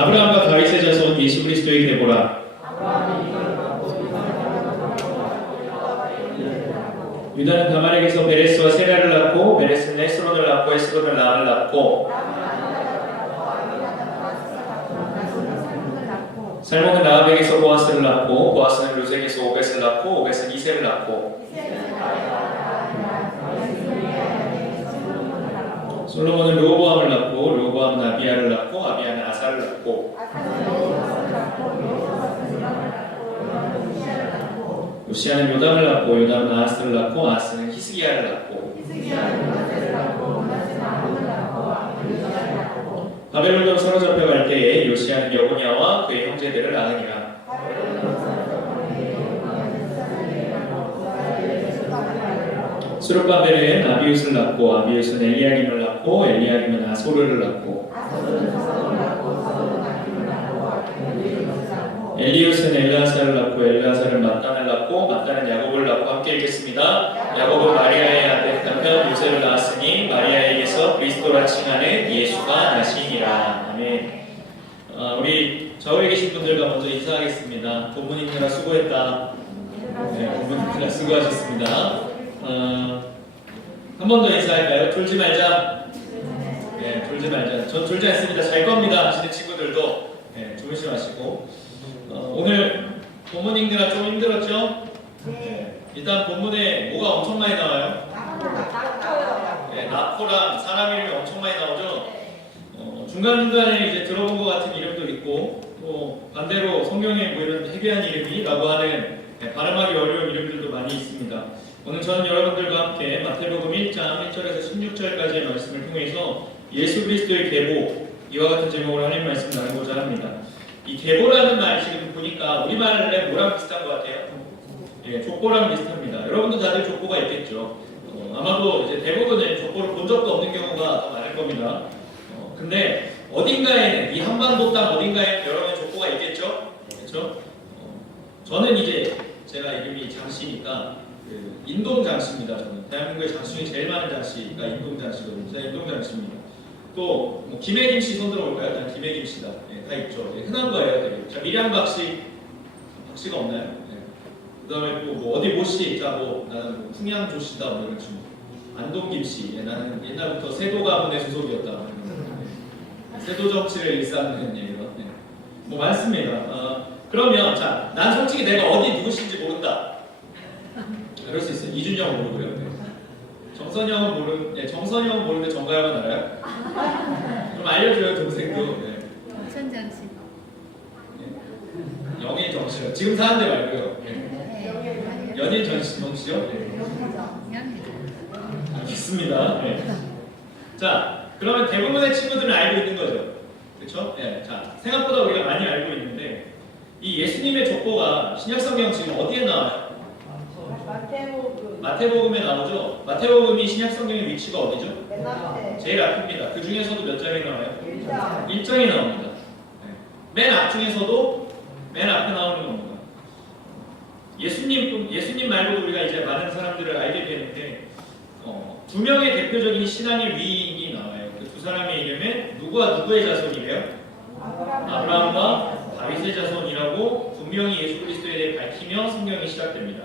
아브라함과 다윗의 자손 예수 그리스도의 계보라. 유다는 다말에게서 베레스와 세라를 낳고 베레스는 헤스론을 낳고 헤스론은 람을 낳고 살몬은 라합에게서 보아스를 낳고 보아스는 루sek에서 오벳을 낳고 오벳은 이세를 낳고 솔로몬은 르호보암을 낳고 르호보암은 아비야를 낳고 아비야는 아사를 낳고 요시야는 요담을 낳고 요담은 아하스를 낳고 아하스는 히스기야를 낳고 바벨론으로 사로잡혀갈 때에 요시야는 여고냐와 그의 형제들을 낳으니라. 스룹바벨은 아비웃을 낳고 아비웃은 엘리야김을 낳고 엘리야김은 아소르를 낳고 엘리웃은 엘르아사를 낳고 엘르아사는 mat단을 낳고 mat단은 야곱을 낳고 함께 읽겠습니다. 야곱은 마리아의 아들 남편 요셉을 낳았으니 마리아에게서 그리스도라 칭하는 예수가 나시니라. 아멘. 우리 좌우에 계신 분들과 먼저 인사하겠습니다. 본문 읽느라 수고했다. 네, 본문 읽느라 수고하셨습니다. 한 번 더 인사할까요? 졸지 말자. 네, 졸지 말자. 전 졸지 않습니다. 잘 겁니다 하시는 친구들도 네, 주무시 마시고. 오늘 본문 읽느라 좀 힘들었죠? 네. 일단 본문에 뭐가 엄청 많이 나와요? 네, 나코랑 사람 이름이 엄청 많이 나오죠? 중간중간에 이제 들어본 것 같은 이름도 있고 또 반대로 성경에 뭐 이런 해괴한 이름이라고 하는 발음하기 어려운 이름들도 많이 있습니다. 오늘 저는 여러분들과 함께 마태복음 1장 1절에서 16절까지의 말씀을 통해서 예수 그리스도의 계보 이와 같은 제목으로 하나님 말씀 나누고자 합니다. 이 계보라는 말 지금 보니까 우리말에 뭐랑 비슷한 것 같아요? 예, 족보랑 비슷합니다. 여러분도 다들 족보가 있겠죠. 아마도 이제 대부분은 족보를 본 적도 없는 경우가 더 많을 겁니다. 근데 어딘가에는 이 한반도 땅 어딘가에 여러 가지 족보가 있겠죠. 그렇죠? 저는 이제 제가 이름이 장씨니까 그 인동 장씨입니다. 저는 대한민국의 장씨 중에 제일 많은 장씨가 인동 장씨거든요. 제가 인동 장씨입니다. 또 뭐 김혜김 씨 손 들어볼까요? 난 김혜김 씨다. 예, 다 있죠. 예, 흔한 거예요. 되게. 자, 밀양 박씨, 박씨가 없나요? 예. 그다음에 또 뭐 어디 모씨, 자 뭐 나는 뭐 풍양 조씨다 뭐 이런 친구. 안동김 씨, 예, 나는 옛날부터 세도 가문의 소속이었다. 예, 세도 정치를 일삼는 이런. 예. 뭐 많습니다. 그러면 자, 난 솔직히 내가 어디 누구신지 모른다. 그럴 수 있어요. 이준영 모르고요. 네. 정선영은 모르는데 정가영은 알아요? 좀 알려줘요, 동생도. 네. 천장씨. 네. 영의 정씨요. 지금 사는데 말고요. 네. 연인 정씨요? 네. 알겠습니다. 네. 자, 그러면 대부분의 친구들은 알고 있는 거죠. 그렇죠? 네. 자, 생각보다 우리가 많이 알고 있는데 이 예수님의 족보가 신약성경 지금 어디에 나와요? 마태복음에 나오죠. 마태복음이 신약성경의 위치가 어디죠? 제일 앞입니다. 그 중에서도 몇 장이 나와요? 1장이 나옵니다. 맨 앞 중에서도 맨 앞에 나오는 겁니다. 예수님 말고도 우리가 이제 많은 사람들을 알게 되는데 두 명의 대표적인 신앙의 위인이 나와요. 그 두 사람의 이름은 누구와 누구의 자손이래요? 아브라함과 다윗의 자손이라고 분명히 예수 그리스도에 대해 밝히며 성경이 시작됩니다.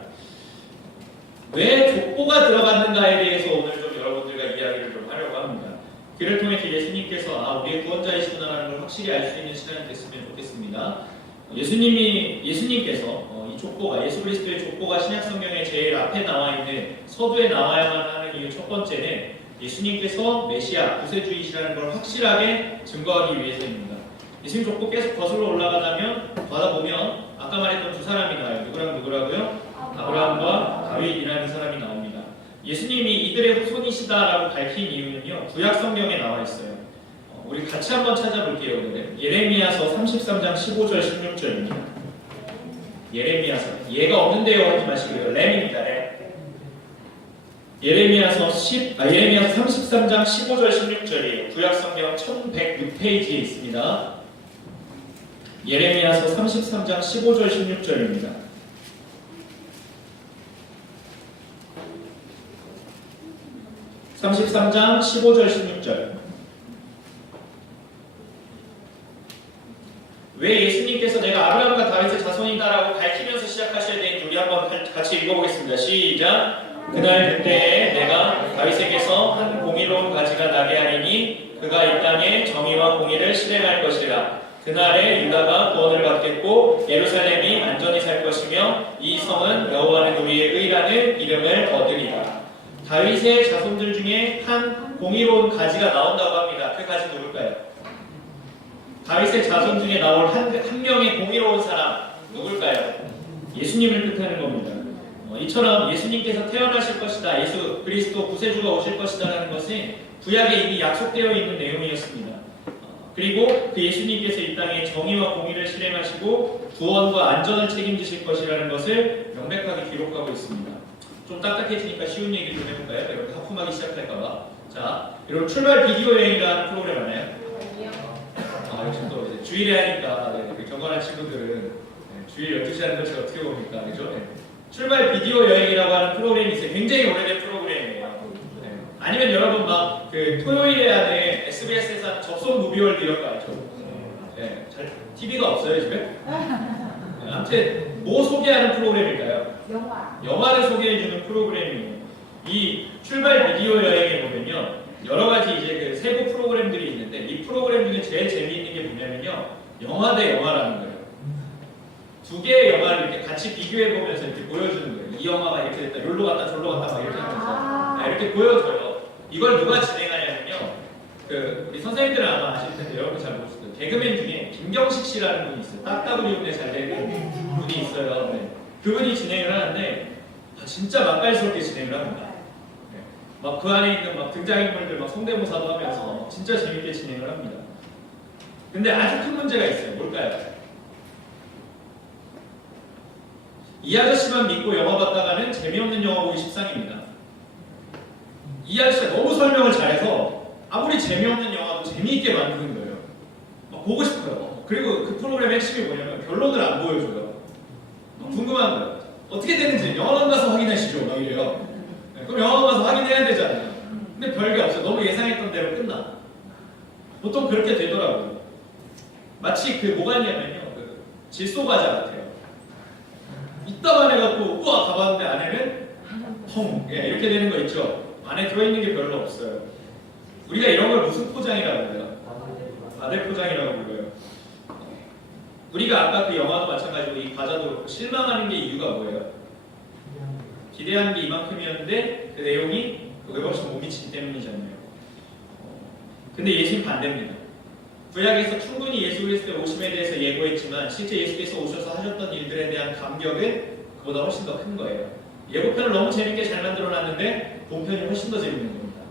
왜 족보가 들어갔는가에 대해서 오늘 좀 여러분들과 이야기를 좀 하려고 합니다. 그를 통해서 예수님께서 우리의 구원자이시구나라는 걸 확실히 알 수 있는 시간이 됐으면 좋겠습니다. 예수님께서 이 족보가 예수 그리스도의 족보가 신약성경에 제일 앞에 나와 있는 서두에 나와야만 하는 이유 첫 번째는 예수님께서 메시아 구세주이시라는 걸 확실하게 증거하기 위해서입니다. 예수님 족보 계속 거슬러 가다 보면 아까 말했던 두 사람이 나와요. 누구랑 누구라고요? 아브라함과 다윗이라는 사람이 나옵니다. 예수님이 이들의 후손이시다라고 밝힌 이유는요, 구약 성경에 나와 있어요. 우리 같이 한번 찾아볼게요. 오늘 예레미야서 33장 15절 16절입니다. 예레미야서 얘가 없는데요 하지 마시고요. 램입니다. 램. 예레미야서 33장 15절 16절이에요. 구약 성경 1106페이지에 있습니다. 예레미야서 33장 15절 16절입니다. 33장 15절 16절 왜 예수님께서 내가 아브라함과 다윗의 자손이다라고 밝히면서 시작하셔야 되는지 우리 한번 같이 읽어보겠습니다. 시작. 그날 그때에 내가 다윗에게서 한 공의로운 가지가 나게 하리니 그가 이 땅에 정의와 공의를 실행할 것이라. 그날에 유다가 구원을 받겠고 예루살렘이 안전히 살 것이며 이 성은 여호와는 우리의 의라는 이름을 얻으리라. 다윗의 자손들 중에 한 공의로운 가지가 나온다고 합니다. 그 가지 누굴까요? 다윗의 자손 중에 나올 한 명의 공의로운 사람 누굴까요? 예수님을 뜻하는 겁니다. 이처럼 예수님께서 태어나실 것이다, 예수 그리스도 구세주가 오실 것이다라는 것은 구약에 이미 약속되어 있는 내용이었습니다. 그리고 그 예수님께서 이 땅에 정의와 공의를 실행하시고 구원과 안전을 책임지실 것이라는 것을 명백하게 기록하고 있습니다. 좀 딱딱해지니까 쉬운 얘기 좀 해볼까요? 여러분 하품하기 시작할까봐. 자, 여러분 출발 비디오 여행이라는 프로그램 아나요? 역시 또 이제 주일에 하니까 경건한 친구들은 주일 12시 하는 걸 제가 어떻게 봅니까? 그죠? 출발 비디오 여행이라고 하는 프로그램이 있어요. 굉장히 오래된 프로그램이에요. 아니면 여러분 막 그 토요일에 하는 SBS에서 하는 접속 무비월드 이런 거 알죠? 잘 TV가 없어요 집에? 아무튼 뭐 소개하는 프로그램일까요? 영화를 소개해주는 프로그램이에요. 이 출발 비디오 여행에 보면요 여러 가지 이제 그 세부 프로그램들이 있는데 이 프로그램 중에 제일 재미있는 게 뭐냐면요 영화 대 영화라는 거예요. 두 개의 영화를 이렇게 같이 비교해 보면서 이렇게 보여주는 거예요. 이 영화가 이렇게 됐다, 여기로 갔다, 저기로 갔다 막 이렇게 하면서 이렇게 보여줘요. 이걸 누가 진행하냐면요, 우리 선생님들은 아마 아실 텐데 여러분 잘 모르실 거예요. 개그맨 중에 김경식 씨라는 분이 있어요. 딱따구리 잘 되는 분이 있어요. 그분이 진행을 하는데 진짜 맛깔스럽게 진행을 합니다. 막 그 안에 있는 막 등장인물들 막 성대모사도 하면서 진짜 재밌게 진행을 합니다. 근데 아주 큰 문제가 있어요. 뭘까요? 이 아저씨만 믿고 영화 봤다가는 재미없는 영화 보기 십상입니다. 이 아저씨가 너무 설명을 잘해서 아무리 재미없는 영화도 재미있게 만드는 거예요. 막 보고 싶어요. 그리고 그 프로그램의 핵심이 뭐냐면 결론을 안 보여줘요. 궁금한 거예요. 어떻게 되는지 영화관 가서 확인하시죠. 막 이래요. 그럼 영화관 가서 확인해야 되잖아요. 근데 별게 없어요. 너무 예상했던 대로 끝나. 보통 그렇게 되더라고요. 마치 뭐가 있냐면요. 질소과자 같아요. 이따만 해갖고 우와 가봤는데 안에는 통 이렇게 되는 거 있죠. 안에 들어있는 게 별로 없어요. 우리가 이런 걸 무슨 포장이라고 해요? 아들 포장이라고 불러요. 우리가 아까 그 영화도 마찬가지고 이 과자도 실망하는 게 이유가 뭐예요? 기대한 게 이만큼이었는데 그 내용이 그거에 훨씬 못 미치기 때문이잖아요. 근데 예수님 반대입니다. 구약에서 충분히 예수 그리스도의 오심에 대해서 예고했지만 실제 예수께서 오셔서 하셨던 일들에 대한 감격은 그보다 훨씬 더 큰 거예요. 예고편을 너무 재밌게 잘 만들어놨는데 본편이 훨씬 더 재밌는 겁니다.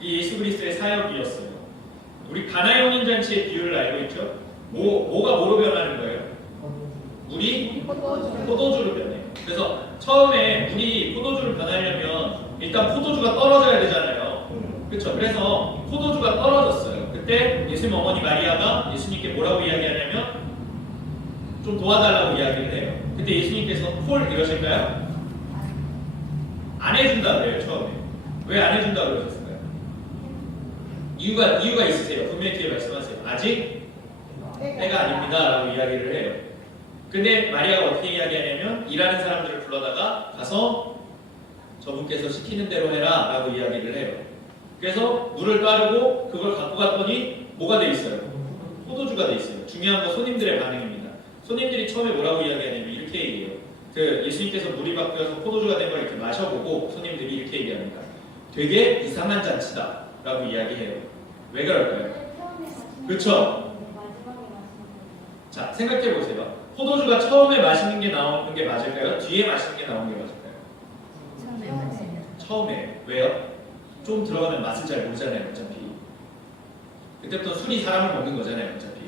이 예수 그리스도의 사역이었어요. 우리 가나의 혼인잔치의 비유를 알고 있죠? 뭐가 뭐로 변하는 거예요? 물이 포도주로 변해요. 그래서 처음에 물이 포도주로 변하려면 일단 포도주가 떨어져야 되잖아요. 그렇죠? 그래서 포도주가 떨어졌어요. 그때 예수님 어머니 마리아가 예수님께 뭐라고 이야기하냐면 좀 도와달라고 이야기를 해요. 그때 예수님께서 콜 이러실까요? 안 해준다 그래요. 처음에. 왜 안 해준다 그러셨을까요? 이유가 있으세요. 분명히 뒤에 말씀하세요. 아직 때가 아닙니다 라고 이야기를 해요. 근데 마리아가 어떻게 이야기하냐면 일하는 사람들을 불러다가 가서 저분께서 시키는 대로 해라 라고 이야기를 해요. 그래서 물을 따르고 그걸 갖고 갔더니 뭐가 돼 있어요? 포도주가 돼 있어요. 중요한 건 손님들의 반응입니다. 손님들이 처음에 뭐라고 이야기하냐면 이렇게 얘기해요. 예수님께서 물이 바뀌어서 포도주가 된 걸 이렇게 마셔보고 손님들이 이렇게 얘기합니다. 되게 이상한 잔치다 라고 이야기해요. 왜 그럴까요? 그렇죠? 자, 생각해보세요. 포도주가 처음에 마시는 게 나오는 게 맞을까요? 뒤에 마시는 게 나오는 게 맞을까요? 처음에. 왜요? 좀 들어가면 맛을 잘 모르잖아요. 어차피 그때부터 술이 사람을 먹는 거잖아요. 어차피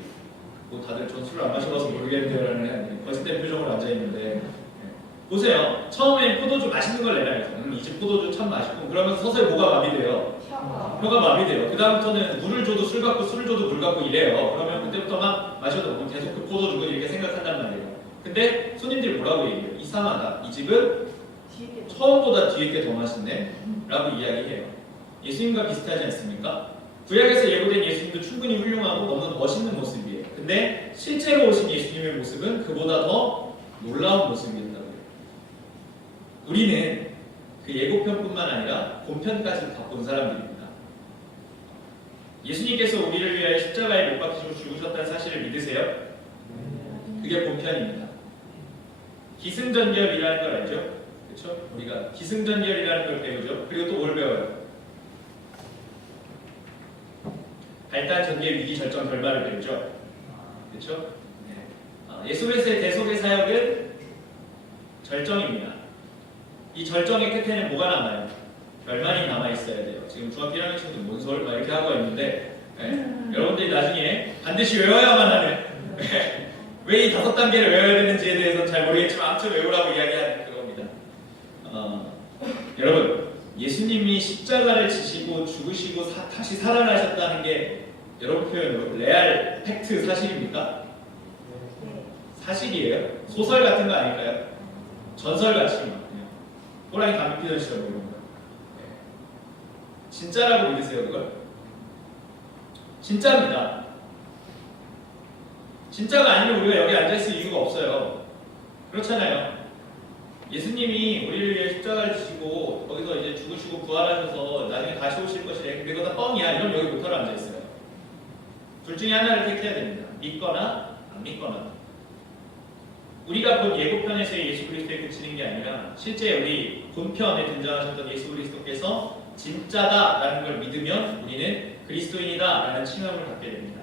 뭐 다들 전 술을 안 마셔봐서 모르겠는데 라는 거짓된 표정으로 앉아있는데 보세요. 처음엔 포도주 맛있는 걸 내놔요. 이 집 포도주 참 맛있고 그러면서 서서히 뭐가 마비돼요? 혀가 마비돼요. 그 다음부터는 물을 줘도 술 같고 술을 줘도 물 같고 이래요. 그러면 그때부터 막 마셔도 계속 그 포도주고 이렇게 생각한단 말이에요. 근데 손님들이 뭐라고 얘기해요? 이상하다. 이 집은 처음보다 뒤에 게 더 맛있네 라고 이야기해요. 예수님과 비슷하지 않습니까? 구약에서 예고된 예수님도 충분히 훌륭하고 너무 멋있는 모습이에요. 근데 실제로 오신 예수님의 모습은 그보다 더 놀라운 모습이었다고요. 우리는 그 예고편뿐만 아니라 본편까지 다 본 사람들입니다. 예수님께서 우리를 위하여 십자가에 못 박히시고 죽으셨다는 사실을 믿으세요? 그게 본편입니다. 기승전결이라는 걸 알죠? 그렇죠? 우리가 기승전결이라는 걸 배우죠. 그리고 또 뭘 배워요? 발단, 전개, 위기, 절정, 결말을 배우죠. 그렇죠? 네. 예수 그리스도의 대속의 사역은 절정입니다. 이 절정의 끝에는 뭐가 남아요? 결말이 남아 있어야 돼요. 지금 중학교 1학년 친구들 뭔 소리 막 이렇게 하고 있는데 여러분들이 나중에 반드시 외워야만 하는 왜 이 5단계를 외워야 되는지에 대해서는 잘 모르겠지만 아무튼 외우라고 이야기하는 그겁니다. 여러분 예수님이 십자가를 지시고 죽으시고 다시 살아나셨다는 게 여러분 표현으로 레알 팩트 사실입니까? 사실이에요? 소설 같은 거 아닐까요? 전설같이 호랑이 담배 피던 시절 이런 거. 진짜라고 믿으세요 그걸? 진짜입니다. 진짜가 아니면 우리가 여기 앉아있을 이유가 없어요. 그렇잖아요. 예수님이 우리를 위해 십자가를 지시고 거기서 이제 죽으시고 부활하셔서 나중에 다시 오실 것이래. 근데 그거 다 뻥이야. 이러면 여기 못하러 앉아있어요. 둘 중에 하나를 택해야 됩니다. 믿거나 안 믿거나. 우리가 본 예고편에서의 예수 그리스도에 그치는 게 아니라 실제 우리 본편에 등장하셨던 예수 그리스도께서 진짜다라는 걸 믿으면 우리는 그리스도인이다라는 칭함을 갖게 됩니다.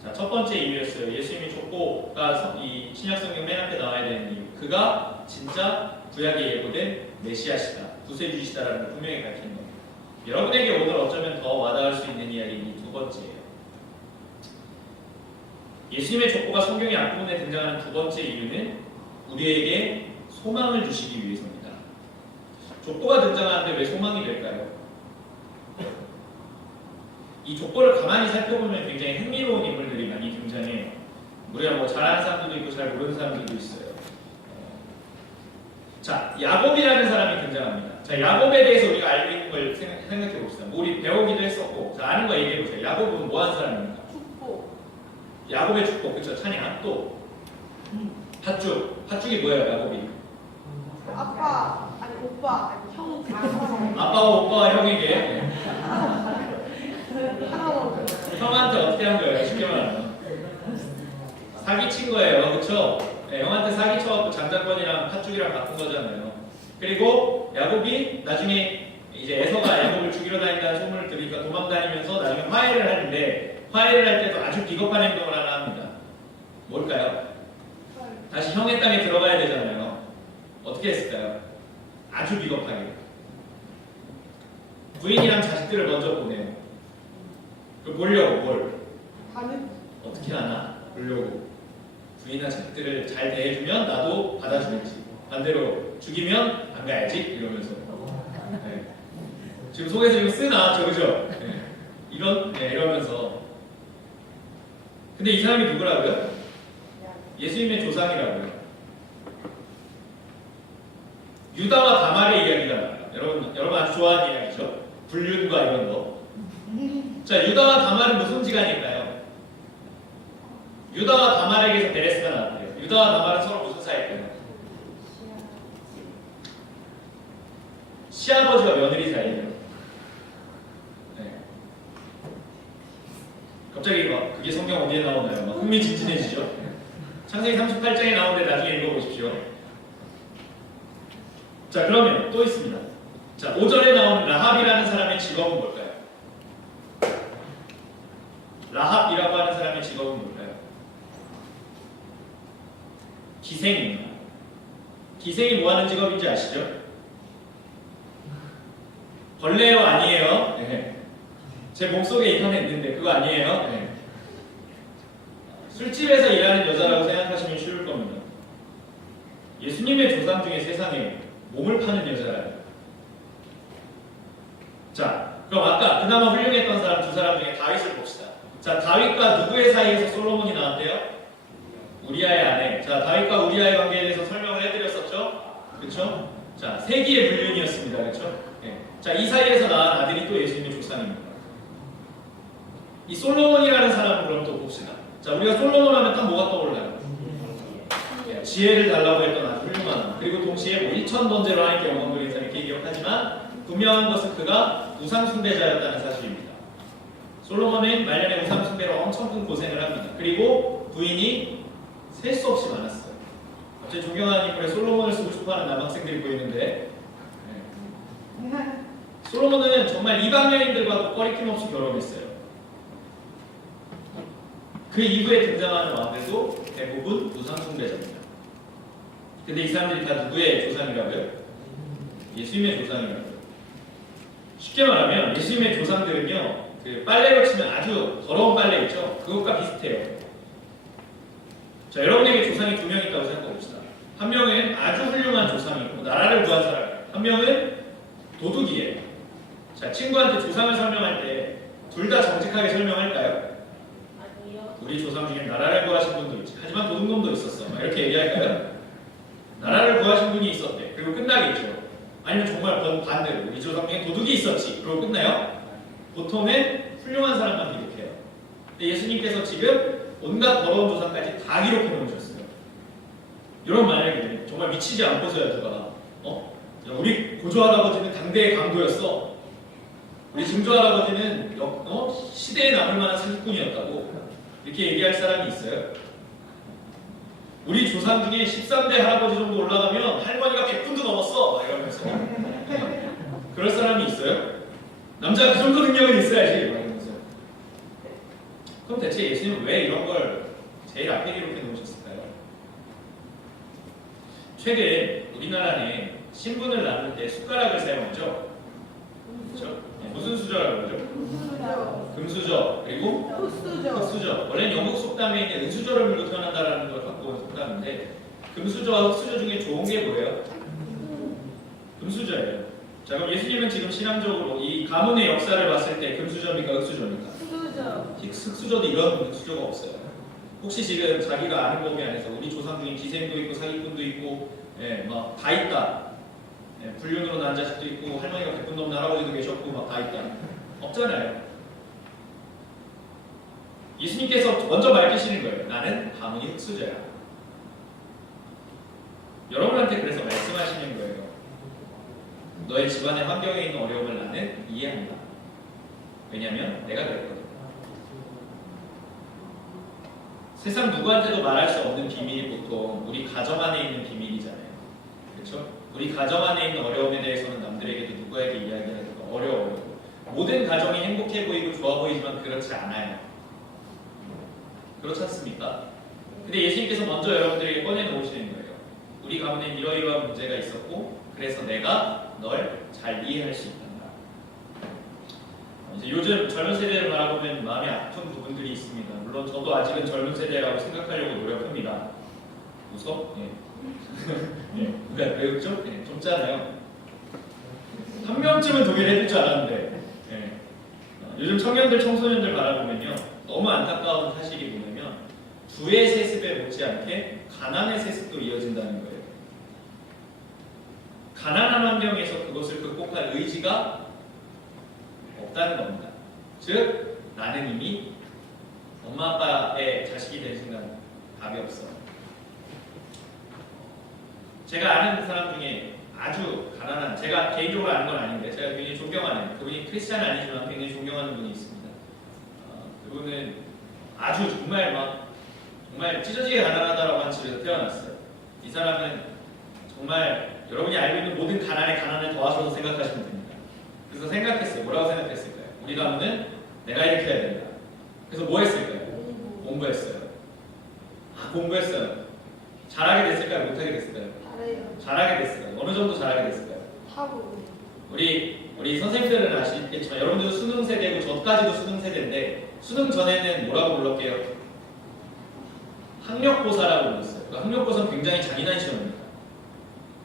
자, 첫 번째 이유였어요. 예수님이 족보가 이 신약성경 맨 앞에 나와야 되는 이유. 그가 진짜 구약에 예고된 메시아시다, 구세주시다라는 걸 분명히 밝히는 겁니다. 여러분에게 오늘 어쩌면 더 와닿을 수 있는 이야기는 이 두 번째예요. 예수님의 족보가 성경의 앞부분에 등장하는 두 번째 이유는 우리에게 소망을 주시기 위해서입니다. 족보가 등장하는데 왜 소망이 될까요? 이 족보를 가만히 살펴보면 굉장히 흥미로운 인물들이 많이 등장해요. 우리가 뭐 잘하는 사람들도 있고 잘 모르는 사람들도 있어요. 자, 야곱이라는 사람이 등장합니다. 자, 야곱에 대해서 우리가 알고 있는 걸 생각해 봅시다. 뭐 우리 배우기도 했었고, 자, 아는 거 얘기해 보세요. 야곱은 뭐 하는 사람입니까? 축복. 야곱의 축복, 그렇죠? 찬양, 또 팥죽. 팥죽이 뭐예요, 야곱이? 아빠, 아니 오빠, 아니 형. 아빠와 오빠와 형에게 하나로. 형한테 어떻게 한 거예요? 쉽게 말하면 사기친 거예요, 그렇죠? 네, 형한테 사기쳐갖고 장자권이랑 팥죽이랑 바꾼 거잖아요. 그리고 야곱이 나중에 이제 에서가 야곱을 죽이러 다닌다는 소문을 들으니까 도망다니면서 나중에 화해를 하는데 화해를 할 때도 아주 비겁한 행동을 하나 합니다. 뭘까요? 다시 형의 땅에 들어가야 되잖아요. 어떻게 했을까요? 아주 비겁하게 부인이랑 자식들을 먼저 보내요. 그 보려고 뭘? 가는. 어떻게 하나? 보려고 부인이나 자식들을 잘 대해주면 나도 받아주겠지. 반대로 죽이면 안 가야지 이러면서. 네. 지금 속에서 지금 쓰 나왔죠, 그죠? 네. 이러면서. 근데 이 사람이 누구라고요? 예수님의 조상이라고요. 유다와 다말의 이야기가 나와요. 여러분 아주 좋아하는 이야기죠. 불륜과 이런 거. 자, 유다와 다말은 무슨 지간일까요? 유다와 다말에게서 베레스가 나왔대요. 유다와 다말은 서로 무슨 사이일까요? 시아버지와 며느리 사이예요. 네. 갑자기 막 그게 성경 어디에 나오나요? 막 흥미진진해지죠. 창세기 38장에 나오는데 나중에 읽어보십시오. 자, 그러면 또 있습니다. 자, 5절에 나오는 라합이라는 사람의 직업은 뭘까요? 라합이라고 하는 사람의 직업은 뭘까요? 기생입니다. 기생이 뭐 하는 직업인지 아시죠? 벌레요? 아니에요? 네. 제 몸속에 인터넷 있는데 그거 아니에요? 네. 술집에서 일하는 여자라고 생각하시면 쉬울 겁니다. 예수님의 조상 중에 세상에 몸을 파는 여자라요. 자, 그럼 아까 그나마 훌륭했던 사람 두 사람 중에 다윗을 봅시다. 자, 다윗과 누구의 사이에서 솔로몬이 나왔대요? 우리아의 아내. 자, 다윗과 우리아의 관계에 대해서 설명을 해드렸었죠? 그렇죠? 자, 세기의 불륜이었습니다. 그렇죠? 네. 자, 이 사이에서 낳은 아들이 또 예수님의 조상입니다. 이 솔로몬이라는 사람을 그럼 또 봅시다. 자, 우리가 솔로몬 하면 딱 뭐가 떠올라요? 지혜를 달라고 했던 아주 훌륭한, 그리고 동시에 뭐 1000번째로 하나님께 영광 돌린 사람 이렇게 기억하지만 분명한 것은 그가 우상 숭배자였다는 사실입니다. 솔로몬은 말년에 우상 숭배로 엄청 큰 고생을 합니다. 그리고 부인이 셀 수 없이 많았어요. 갑자기 존경하는 인물에 솔로몬을 쓰고 싶어하는 남학생들이 보이는데, 솔로몬은 정말 이방 여인들과도 꺼리낌 없이 결혼했어요. 그 이후에 등장하는 왕들도 대부분 우상 숭배자입니다. 근데 이 사람들이 다 누구의 조상이라고요? 예수님의 조상이라고요. 쉽게 말하면 예수님의 조상들은요, 그 빨래로 치면 아주 더러운 빨래 있죠? 그것과 비슷해요. 자, 여러분에게 조상이 두 명 있다고 생각해 봅시다. 한 명은 아주 훌륭한 조상이고 나라를 구한 사람, 한 명은 도둑이에요. 자, 친구한테 조상을 설명할 때 둘 다 정직하게 설명할까요? 아니요. 우리 조상 중에 나라를 구하신 분도 있지. 하지만 도둑놈도 있었어. 막 이렇게 얘기할까요? 나라를 구하신 분이 있었대. 그리고 끝나겠죠. 아니면 정말 반대로 우리 조상 중에 도둑이 있었지. 그리고 끝나요? 보통은 훌륭한 사람만 기록해요. 근데 예수님께서 지금 온갖 더러운 조상까지 다 기록해 놓으셨어요. 이런 만약에 정말 미치지 않고서야 누가 야, 우리 고조할아버지는 당대의 강도였어. 우리 증조할아버지는 시대에 남을 만한 사기꾼이었다고 이렇게 얘기할 사람이 있어요? 우리 조상 중에 13대 할아버지 정도 올라가면 할머니가 100분도 넘었어 막 이러면서 그럴 사람이 있어요? 남자 그 정도 능력은 있어야지 막 이러면서. 그럼 대체 예수님은 왜 이런 걸 제일 앞에 기록해 놓으셨을까요? 최근 우리나라는 신분을 나눌 때 숟가락을 사용하죠. 그렇죠? 무슨 수저라고 그러죠? 금수저 그리고 흑수저. 원래는 영국 속담에 있는 은수저를 물고 태어난다라는 걸 갖고 온 속담인데 금수저와 흑수저 중에 좋은 게 뭐예요? 금수저예요. 자, 그럼 예수님은 지금 신앙적으로 이 가문의 역사를 봤을 때 금수저입니까? 흑수저입니까? 흑수저도 이런 흑수저가 없어요. 혹시 지금 자기가 아는 범위 안에서 우리 조상 중에 기생도 있고 사기꾼도 있고 막 다 있다. 불륜으로 난 자식도 있고 할머니가 100분 넘는 할아버지도 계셨고 막 다 있다. 없잖아요. 예수님께서 먼저 밝히시는 거예요. 나는 가문이 흑수저야. 여러분한테 그래서 말씀하시는 거예요. 너의 집안의 환경에 있는 어려움을 나는 이해한다. 왜냐하면 내가 그랬거든. 세상 누구한테도 말할 수 없는 비밀이 보통 우리 가정 안에 있는 비밀이잖아요. 그렇죠? 우리 가정 안에 있는 어려움에 대해서는 남들에게도 누구에게 이야기하기가 어려워요. 모든 가정이 행복해 보이고 좋아 보이지만 그렇지 않아요. 그렇지 않습니까? 근데 예수님께서 먼저 여러분들에게 꺼내놓으시는 거예요. 우리 가문에 이러이러한 문제가 있었고 그래서 내가 널 잘 이해할 수 있단다. 이제 요즘 젊은 세대를 바라보면 마음이 아픈 부분들이 있습니다. 물론 저도 아직은 젊은 세대라고 생각하려고 노력합니다. 웃어? 네. 왜 웃죠? 네, 젊잖아요. 한 명쯤은 동의를 해줄 줄 알았는데 요즘 청년들, 청소년들 바라보면요 너무 안타까운 사실이 뭐냐면 부의 세습에 못지않게 가난의 세습도 이어진다는 거예요. 가난한 환경에서 그것을 극복할 의지가 없다는 겁니다. 즉 나는 이미 엄마 아빠의 자식이 된 순간 답이 없어. 제가 아는 사람 중에 아주 가난한, 제가 개인적으로 아는 건 아닌데 제가 굉장히 존경하는, 그분이 크리스찬 아니지만 굉장히 존경하는 분이 있습니다. 그분은 아주 정말 찢어지게 가난하다라고 한 집에서 태어났어요. 이 사람은 정말 여러분이 알고 있는 모든 가난을 더하셔서 생각하시면 됩니다. 그래서 생각했어요. 뭐라고 생각했을까요? 우리 가문은 내가 이렇게 해야 된다. 그래서 뭐 했을까요? 공부했어요. 공부했어요. 잘하게 됐을까요? 못하게 됐을까요? 잘하게 됐을까요? 어느 정도 잘하게 됐을까요? 우리 선생님들은 아시겠지만 여러분들도 수능 세대고 저까지도 수능 세대인데 수능 전에는 뭐라고 불렀게요? 학력고사라고 불렀어요. 그러니까 학력고사는 굉장히 잔인한 시험입니다.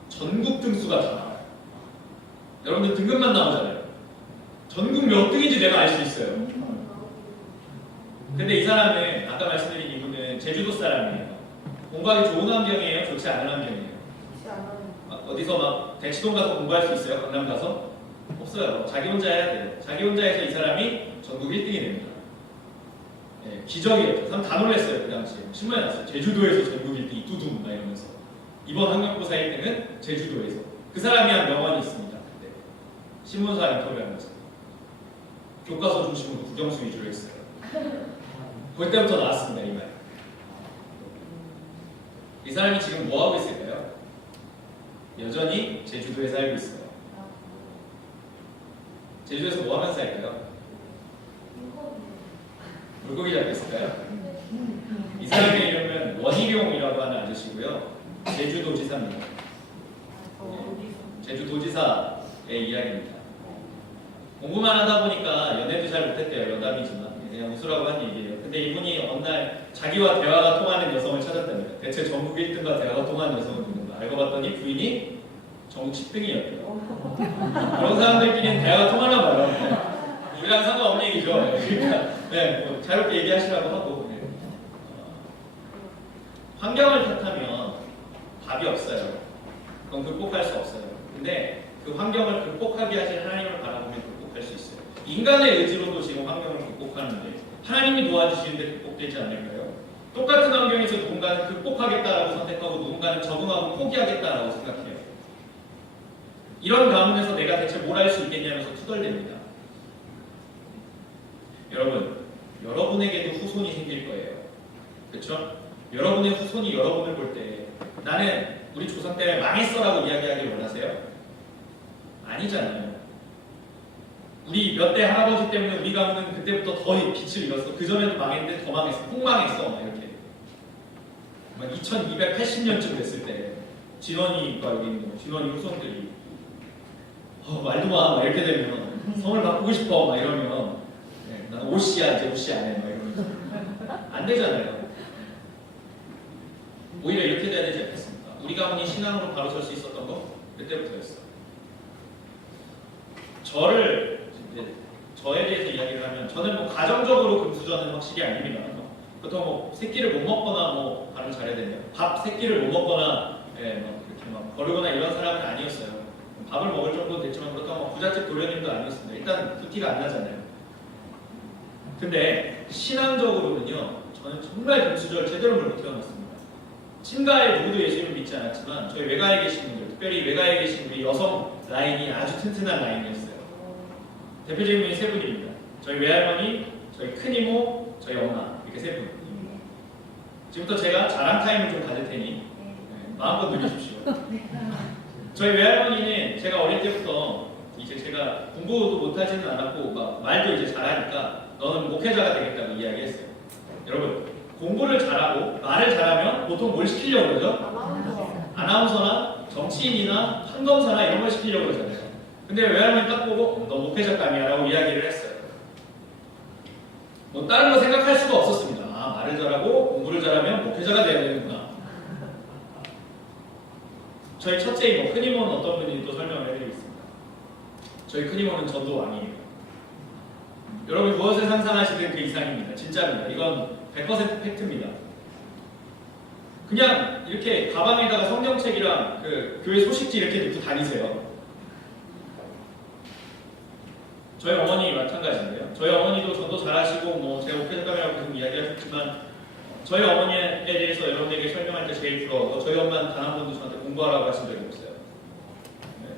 전국 등수가 다 나와요. 여러분들 등급만 나오잖아요. 전국 몇 등인지 내가 알 수 있어요. 근데 이 사람은 아까 말씀드린 이분은 제주도 사람이에요. 공부하기 좋은 환경이에요? 좋지 않은 환경이에요? 어디서 막 대치동 가서 공부할 수 있어요? 강남 가서? 없어요. 자기 혼자 해야 돼요. 자기 혼자 해서 이 사람이 전국 1등이 됩니다. 예, 기적이었죠. 사람 다 놀랐어요. 그 당시에 신문에 났어요. 제주도에서 전국 1등이 뚜둥 막 이러면서 이번 학력고사 1등은 제주도에서. 그 사람이 한 명언이 있습니다. 네. 신문사 인터뷰하면서 교과서 중심으로 국영수 위주로 했어요. 그때부터 나왔습니다. 이 말. 이 사람이 지금 뭐 하고 있을까요? 여전히 제주도에 살고 있어요. 제주도에서 뭐 하면서 살까요? 물고기 잡고 있을까요? 이 사람의 이름은 원희룡이라고 하는 아저씨고요. 제주도지사입니다. 제주도지사의 이야기입니다. 공부만 하다 보니까 연애도 잘 못했대요. 여담이지만 그냥 웃으라고 한 얘기예요. 근데 이분이 어느 날 자기와 대화가 통하는 여성을 찾았답니다. 대체 전국 1등과 대화가 통하는 여성은 누군가 알고 봤더니 부인이 전국 10등이었대요. 그런 사람들끼리는 대화가 통하나 봐요. 우리랑 상관없는 얘기죠. 그러니까 네, 뭐 자유롭게 얘기하시라고 하고 네. 환경을 탓하면 답이 없어요. 그건 극복할 수 없어요. 근데 그 환경을 극복하게 하신 하나님을 바라보면 극복할 수 있어요. 인간의 의지로도 지금 환경을 극복하는데 하나님이 도와주시는데 극복되지 않을까요? 똑같은 환경에서 누군가는 극복하겠다라고 선택하고 누군가는 적응하고 포기하겠다라고 생각해요. 이런 가운데서 내가 대체 뭘 할 수 있겠냐면서 투덜댑니다. 여러분, 여러분에게도 후손이 생길 거예요. 그렇죠? 여러분의 후손이 여러분을 볼 때 나는 우리 조상 때문에 망했어라고 이야기하길 원하세요? 아니잖아요. 우리 몇 대 할아버지 때문에 우리 가문은 그때부터 더 빛을 잃었어. 그 전에도 망했는데 더 망했어. 폭망했어. 막 이렇게. 막 2280년쯤 됐을 때 진원이가 여기 있는 진원이 후손들이 말도 마. 막 이렇게 되면 성을 바꾸고 싶어. 막 이러면 네, 난 오씨야 이제 오씨 안 해. 막 이러면서 안 되잖아요. 오히려 이렇게 돼야 되지 않겠습니까? 우리 가문이 신앙으로 바로 설 수 있었던 거 그때부터였어. 저에 대해서 이야기를 하면 저는 뭐 가정적으로 금수저는 확실히 아닙니다. 보통 뭐 새끼를 못 먹거나 뭐 발음 잘해야 되네요. 밥 새끼를 못 먹거나 예, 뭐 이렇게 막 버리거나 이런 사람은 아니었어요. 밥을 먹을 정도는 됐지만 그렇다고 뭐 부잣집 도련님도 아니었습니다. 일단 그 티가 안 나잖아요. 근데 신앙적으로는요, 저는 정말 금수저를 제대로 몰고 태어났습니다. 친가에 누구도 예수님을 믿지 않았지만 저희 외가에 계신 분들, 특별히 외가에 계신 우리 여성 라인이 아주 튼튼한 라인이었어요. 대표적인 분이 세 분입니다. 저희 외할머니, 저희 큰이모, 저희 엄마 이렇게 세 분. 지금부터 제가 자랑 타임을 좀 가질 테니 네, 마음껏 누리십시오. 저희 외할머니는 제가 어릴 때부터 이제 제가 공부도 못하지는 않았고 막 말도 이제 잘하니까 너는 목회자가 되겠다고 이야기했어요. 여러분 공부를 잘하고 말을 잘하면 보통 뭘 시키려고 그러죠? 아나운서나 정치인이나 판검사나 이런 걸 시키려고 그러잖아요. 근데 외할머니 딱 보고 너 목회자감이야 라고 이야기를 했어요. 뭐 다른 거 생각할 수가 없었습니다. 아, 말을 잘하고 공부를 잘하면 목회자가 돼야 되는구나. 저희 첫째 이모, 큰이모는 어떤 분인지 또 설명을 해드리겠습니다. 저희 큰이모는 전도왕이에요. 여러분 무엇을 상상하시든 그 이상입니다. 진짜입니다. 이건 100% 팩트입니다. 그냥 이렇게 가방에다가 성경책이랑 그 교회 소식지 이렇게 넣고 다니세요. 저희 어머니 마찬가지인데요. 저희 어머니도 전도 잘하시고 뭐 제가 목회자감이라고 계속 이야기하셨지만 저희 어머니에 대해서 여러분에게 설명할 때 제일 부러워서 저희 엄마는 단 한 번도 저한테 공부하라고 하신 적이 없어요. 네.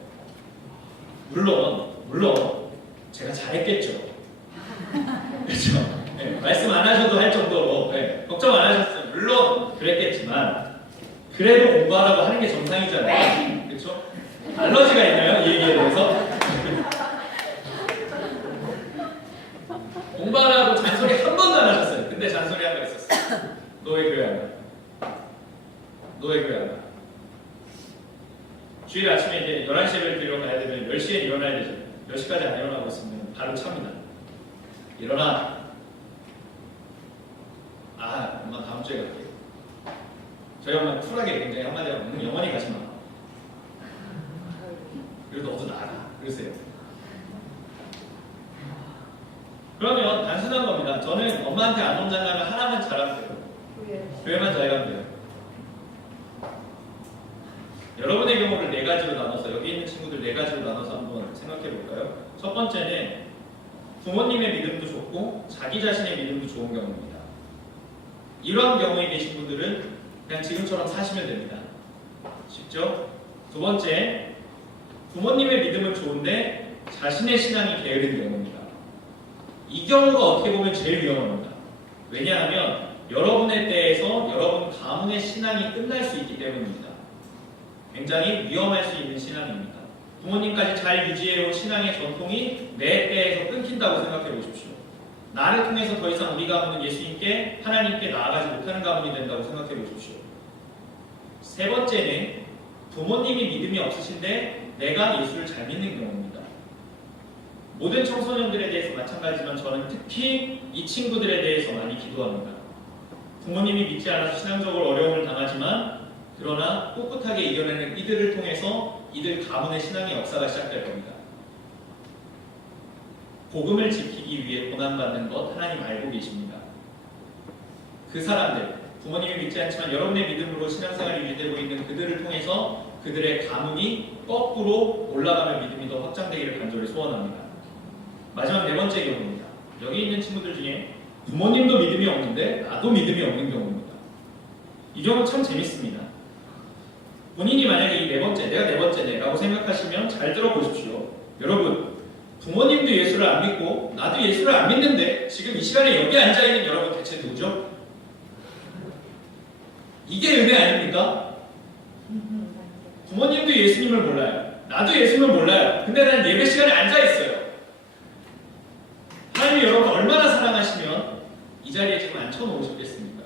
물론 제가 잘했겠죠. 그렇죠. 네. 말씀 안 하셔도 할 정도로 네. 걱정 안 하셨어요. 물론 그랬겠지만 그래도 공부하라고 하는 게 정상이잖아요. 그렇죠? 알러지가 있나요? 이 얘기에 대해서? 공부하라고 잔소리 한 번도 안 하셨어요. 근데 잔소리 한 번 있었어요. 너의 교회 안 가. 너의 교회 안 가. 주일 아침에 이제 11시에 뵙기로 가야 되면 10시에 일어나야 되죠. 10시까지 안 일어나고 있으면 바로 찹니다. 일어나. 아, 엄마 다음 주에 갈게. 저희 엄마 쿨하게 굉장히 한마디 하고 영원히 가지 마. 그래도 너도 나가. 그러세요. 그러면 단순한 겁니다. 저는 엄마한테 안 혼난다면 하나만 잘하면 돼요. 교회만 잘 가면 돼요. 여러분의 경우를 네 가지로 나눠서 여기 있는 친구들 네 가지로 나눠서 한번 생각해 볼까요? 첫 번째는 부모님의 믿음도 좋고 자기 자신의 믿음도 좋은 경우입니다. 이런 경우에 계신 분들은 그냥 지금처럼 사시면 됩니다. 쉽죠? 두 번째, 부모님의 믿음은 좋은데 자신의 신앙이 게으른 경우입니다. 이 경우가 어떻게 보면 제일 위험합니다. 왜냐하면 여러분의 때에서 여러분 가문의 신앙이 끝날 수 있기 때문입니다. 굉장히 위험할 수 있는 신앙입니다. 부모님까지 잘 유지해온 신앙의 전통이 내 때에서 끊긴다고 생각해 보십시오. 나를 통해서 더 이상 우리 가문은 예수님께 하나님께 나아가지 못하는 가문이 된다고 생각해 보십시오. 세 번째는 부모님이 믿음이 없으신데 내가 예수를 잘 믿는 경우입니다. 모든 청소년들에 대해서 마찬가지지만 저는 특히 이 친구들에 대해서 많이 기도합니다. 부모님이 믿지 않아서 신앙적으로 어려움을 당하지만 그러나 꿋꿋하게 이겨내는 이들을 통해서 이들 가문의 신앙의 역사가 시작될 겁니다. 복음을 지키기 위해 고난받는 것 하나님 알고 계십니다. 그 사람들, 부모님이 믿지 않지만 여러분의 믿음으로 신앙생활이 유지되고 있는 그들을 통해서 그들의 가문이 거꾸로 올라가며 믿음이 더 확장되기를 간절히 소원합니다. 마지막 네 번째 경우입니다. 여기 있는 친구들 중에 부모님도 믿음이 없는데 나도 믿음이 없는 경우입니다. 이 경우 참 재밌습니다. 본인이 만약에 이 네 번째, 내가 네 번째네 라고 생각하시면 잘 들어보십시오. 여러분, 부모님도 예수를 안 믿고 나도 예수를 안 믿는데 지금 이 시간에 여기 앉아있는 여러분 대체 누구죠? 이게 은혜 아닙니까? 부모님도 예수님을 몰라요. 나도 예수님을 몰라요. 근데 난 예배 시간에 앉아있어요. 하나님이 여러분 얼마나 사랑하시면 이 자리에 지금 앉혀놓으셨겠습니까?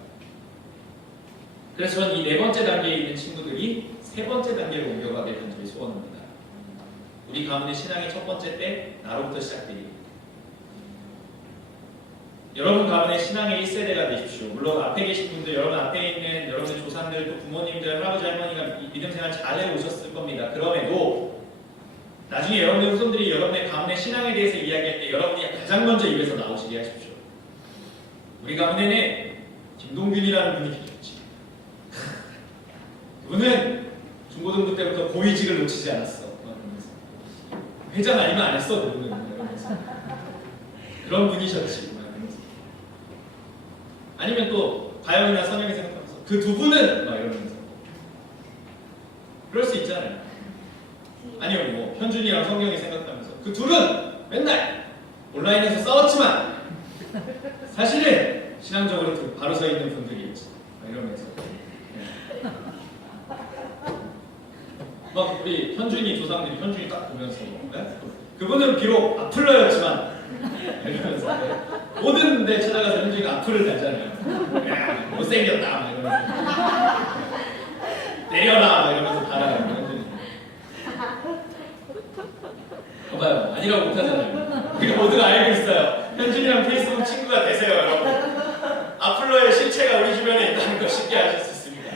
그래서 저는 이 네 번째 단계에 있는 친구들이 세 번째 단계로 옮겨가길 간절히 소원합니다. 우리 가문의 신앙의 첫 번째 때 나로부터 시작되기. 여러분 가문의 신앙의 1세대가 되십시오. 물론 앞에 계신 분들, 여러분 앞에 있는 여러분의 조상들, 또 부모님들, 할아버지, 할머니가 믿음 생활 잘 해오셨을 겁니다. 그럼에도 나중에 여러분의 후손들이 여러분의 가문의 신앙에 대해서 이야기할 때 여러분이 가장 먼저 입에서 나오시게 하십시오. 우리 가문에는 김동균이라는 분이 계셨지. 그분은 중고등부 때부터 고위직을 놓치지 않았어. 회장 아니면 안 했어, 그분은. 그런 분이셨지. 아니면 또 가영이나 선영이 생각하면서 그 두 분은 막 이러면서 그럴 수 있잖아요. 아니면 뭐 현준이랑 성경이 생각하면서 그 둘은 맨날 온라인에서 싸웠지만 사실은 신앙적으로 바로 서 있는 분들이었지. 막 이러면서 막 우리 현준이 조상들이 현준이 딱 보면서 네? 그분은 비록 악플러였지만 이러면서 모든 데 찾아가서 현준이가 악플을 달잖아요. 야, 못생겼다 막 이러면서 내려라 막 이러면서 달아가는 현준이. 봐봐요, 아니라고 못하잖아요. 우리가 모두가 알고 있어요. 현준이랑 페이스북 친구가 되세요, 여러분. 악플러의 실체가 우리 주변에 있다는 걸 쉽게 아실 수 있습니다.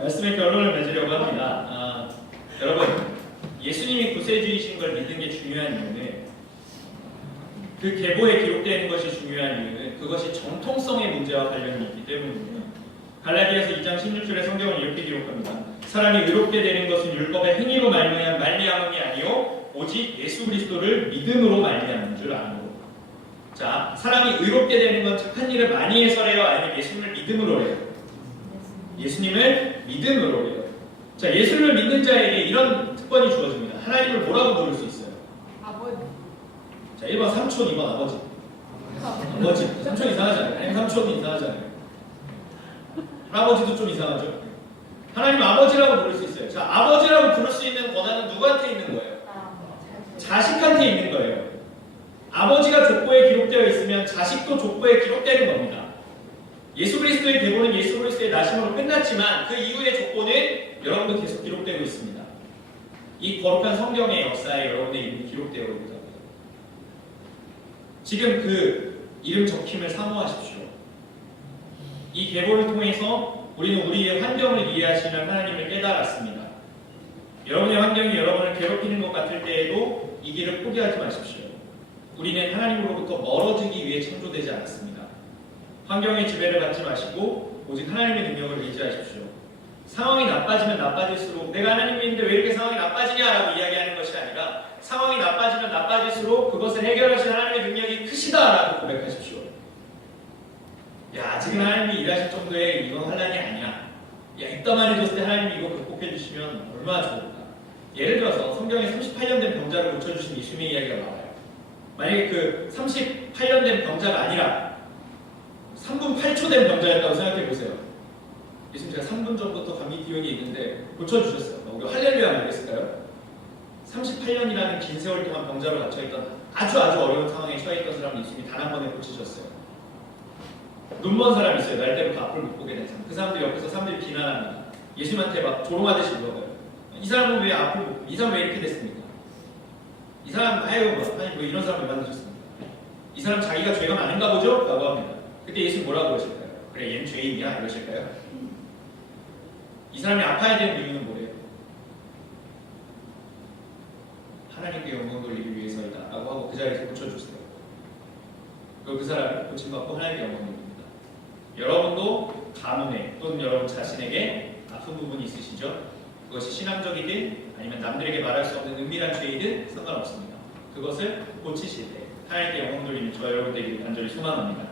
말씀의 결론을 맺으려고 합니다. 여러분, 예수님이 구세주이신 걸 믿는 게 중요한 이유는 그 계보에 기록되는 것이 중요한 이유는 그것이 정통성의 문제와 관련이 있기 때문입니다. 갈라디아서 2장 16절에 성경은 이렇게 기록합니다. 사람이 의롭게 되는 것은 율법의 행위로 말미암음이 아니요 오직 예수 그리스도를 믿음으로 말미암은 줄 아노. 자, 사람이 의롭게 되는 건 착한 일을 많이 해서래요? 아니면 예수님을 믿음으로 해요? 예수님을 믿음으로 해요. 자, 예수님을 믿는 자에게 이런 특권이 주어집니다. 하나님을 뭐라고 부를 수 있어요? 아버지. 자, 1번 삼촌, 2번 아버지. 아버지. 삼촌 이상하잖아요. 아니, 삼촌은 이상하잖아요. 할아버지도 좀 이상하죠. 하나님 아버지라고 부를 수 있어요. 자, 아버지라고 부를 수 있는 권한은 누구한테 있는 거예요? 자식한테 있는 거예요. 아버지가 족보에 기록되어 있으면 자식도 족보에 기록되는 겁니다. 예수 그리스도의 계보는 예수 그리스도의 나심으로 끝났지만 그 이후의 족보는 여러분도 계속 기록되고 있습니다. 이 거룩한 성경의 역사에 여러분의 이름이 기록되어 있다고 합니다. 지금 그 이름 적힘을 사모하십시오. 이 계보를 통해서 우리는 우리의 환경을 이해하시는 하나님을 깨달았습니다. 여러분의 환경이 여러분을 괴롭히는 것 같을 때에도 이 길을 포기하지 마십시오. 우리는 하나님으로부터 멀어지기 위해 창조되지 않았습니다. 환경의 지배를 받지 마시고 오직 하나님의 능력을 의지하십시오. 상황이 나빠지면 나빠질수록 내가 하나님 믿는데 왜 이렇게 상황이 나빠지냐라고 이야기하는 것이 아니라 상황이 나빠지면 나빠질수록 그것을 해결하신 하나님의 능력이 크시다라고 고백하십시오. 야, 아직은 하나님이 일하실 정도의 이건 환란이 아니야. 야, 이따만 해줬을 때 하나님이 이거 극복해 주시면 얼마나 좋을까. 예를 들어서 성경에 38년 된 병자를 고쳐주신 예수님의 이야기가 나와요. 만약에 그 38년 된 병자가 아니라 3분 8초 된 병자였다고 생각해 보세요. 예수님 제가 3분 전부터 감기 기운이 있는데 고쳐주셨어요. 우리가 할렐루야 말겠을까요? 38년이라는 긴 세월 동안 병자로 갇혀있던 아주 어려운 상황에 처해있던 사람을 예수님이 단 한 번에 고치셨어요. 눈먼 사람이 있어요. 날 때부터 앞을 못 보게 된 사람. 그 사람들 옆에서 사람들이 비난합니다. 예수님한테 막 조롱하듯이 물어봐요. 이 사람은 왜 앞을 못 보고, 이 사람 왜 이렇게 됐습니까? 이 사람, 아유, 아니, 뭐 이런 사람 왜 만드셨습니까? 이 사람 자기가 죄가 많은가 보죠? 라고 합니다. 그때 예수님 뭐라고 그러실까요? 그래, 얘는 죄인이야? 이러실까요? 이 사람이 아파야 되는 이유는 뭐예요? 하나님께 영광 돌리기 위해서이다 라고 하고 그 자리에서 고쳐주세요. 그리고 그 사람이 고침받고 하나님께 영광 돌립니다. 여러분도 가뭄에 또는 여러분 자신에게 아픈 부분이 있으시죠? 그것이 신앙적이든 아니면 남들에게 말할 수 없는 은밀한 죄이든 상관없습니다. 그것을 고치실 때 하나님께 영광 돌리는 저 여러분 되기를 간절히 소망합니다.